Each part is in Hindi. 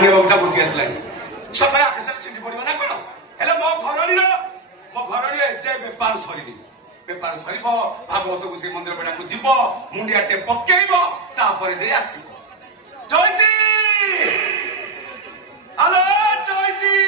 मानिया बगटा बुद्धि आसला सतरे आकाश छिटी पड़ो ना कौन हेले मो घर जे बेपार सरी बेपार सर भागवत को से मंदिर बेड़ा को जीव मुंडियाटे पकेब तापर जे आसब जयती हेलो जयती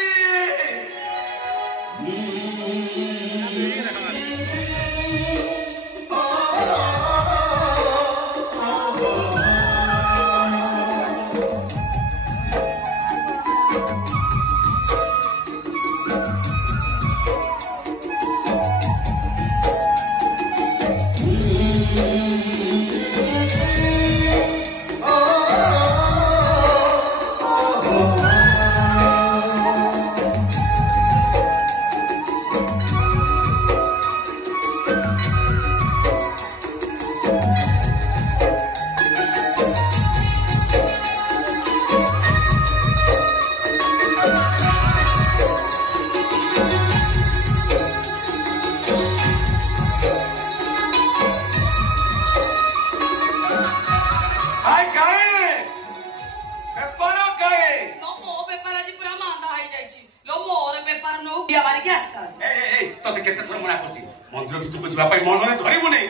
मंदिर भितर जावाई मन धरबुनि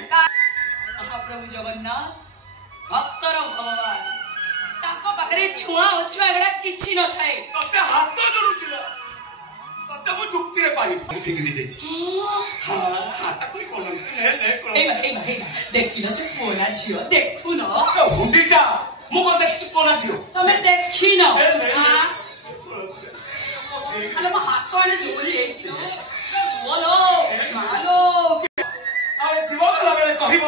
महाप्रभु जगन्नाथ भक्तर भगवान ताको पाखरे छुआ छुआ बेड़ा किछि न थाए तते हाथ जोडुतिला तते मु जुक्ति रे पाई फेंक दे जाई हां हाथ कोई कोन हे देखिन से पोना छियो देखु न हुंडीटा मु को देखि पोना छियो तमे देखिन हां अरे म हाथ कोने जोड़ी एछि बोलो मालो आए जीवन बेले कहब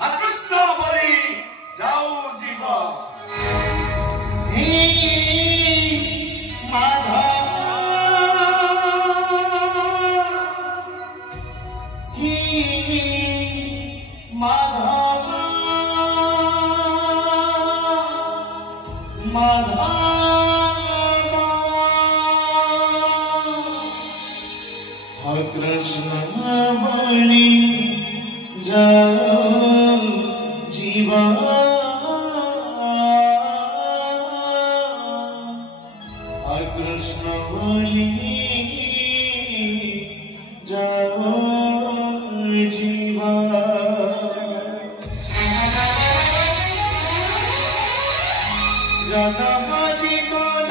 हा कृष्ण बली जाऊ जीव कृष्ण बली जाओ जीवा कृष्ण बली जाओ जीवा जन्म जीवन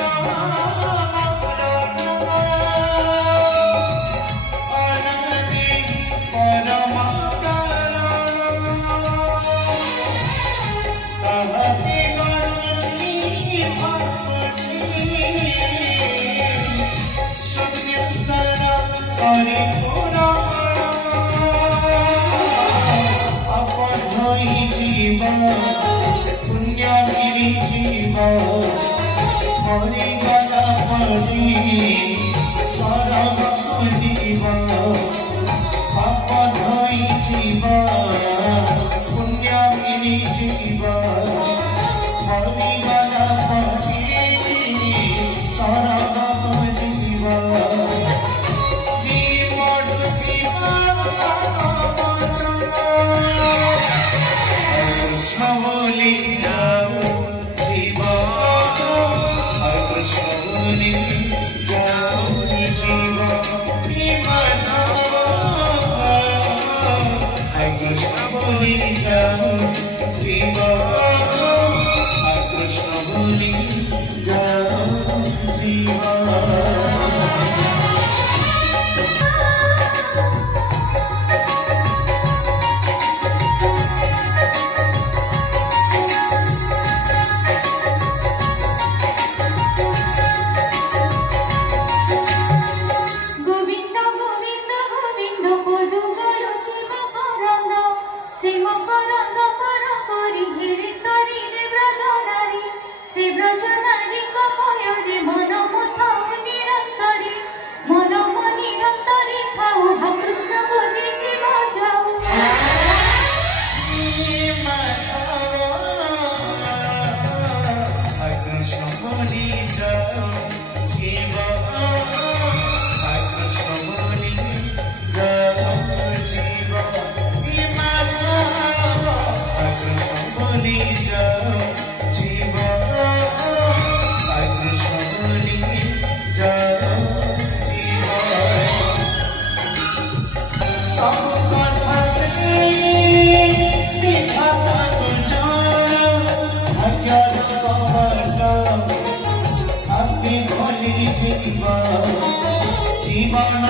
जीवन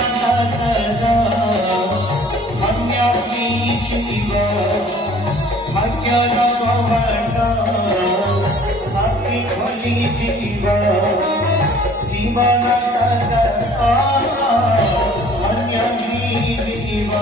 अन्य जीव भाग्य साथी भली जीव जीवन अन्य जीव